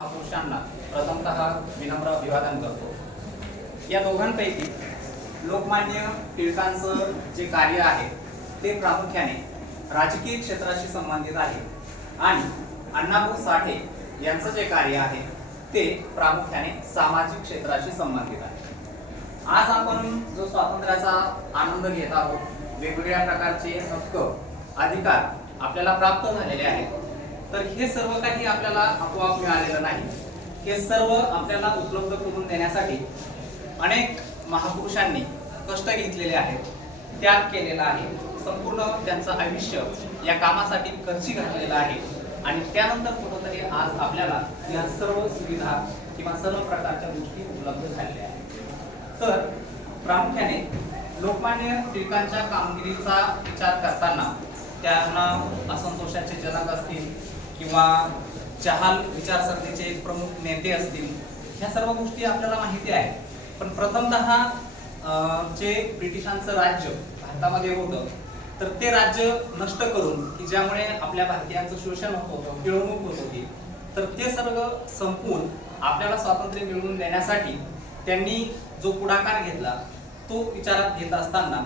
पुरुषांना प्रथमतः विनम्र अभिवादन करतो। या दोघांपैकी लोकमान्य टिळकांचं जे कार्य आहे ते प्रामुख्याने राजकीय क्षेत्राशी संबंधित आहे आणि अण्णाभाऊ साठे यांचं जे कार्य आहे ते प्रामुख्याने सामाजिक क्षेत्राशी संबंधित आहे। आज आपण जो स्वातंत्र्याचा आनंद घेत आहोत, वेगवेगळ्या प्रकारचे हक्क अधिकार आपल्याला प्राप्त झालेले आहेत, तर हे सर्व काही आपल्याला आपोआप मिळालेलं नाही। हे सर्व आपल्याला उपलब्ध करून देण्यासाठी अनेक महापुरुषांनी कष्ट घेतलेले आहेत, त्याग केलेला आहे, संपूर्ण त्यांचं आयुष्य या कामासाठी खर्ची घातलेलं आहे आणि त्यानंतर कुठेतरी आज आपल्याला या सर्व सुविधा किंवा सर्व प्रकारच्या गोष्टी उपलब्ध झालेल्या आहेत। तर प्रामुख्याने लोकमान्य टिळकांच्या कामगिरीचा विचार करताना त्यांना असंतोषाचे जनक असतील किंवा जहाल विचारसरणीचे प्रमुख नेते असतील, ह्या सर्व गोष्टी आपल्याला माहिती आहे। पण प्रथमतः जे ब्रिटिशांचं राज्य भारतामध्ये होतं, तर ते राज्य नष्ट करून की ज्यामुळे आपल्या भारतीयांचं शोषण होत होतं, पिळवणूक होत होती, तर ते सर्व संपवून आपल्याला स्वातंत्र्य मिळवून देण्यासाठी त्यांनी जो पुढाकार घेतला तो विचारात घेत असताना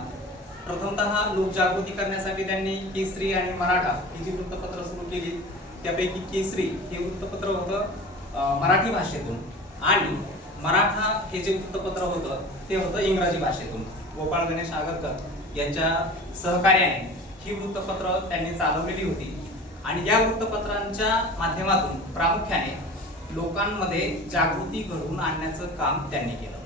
प्रथमतः लोकजागृती करण्यासाठी त्यांनी केसरी आणि मराठा ही जी वृत्तपत्र सुरू केली, त्यापैकी केसरी हे वृत्तपत्र होतं मराठी भाषेतून आणि मराठा हे जे वृत्तपत्र होतं ते होतं इंग्रजी भाषेतून। गोपाळ गणेश आगरकर यांच्या सहकार्याने ही वृत्तपत्र त्यांनी चालवलेली होती आणि या वृत्तपत्रांच्या माध्यमातून प्रामुख्याने लोकांमध्ये जागृती घडवून आणण्याचं काम त्यांनी केलं।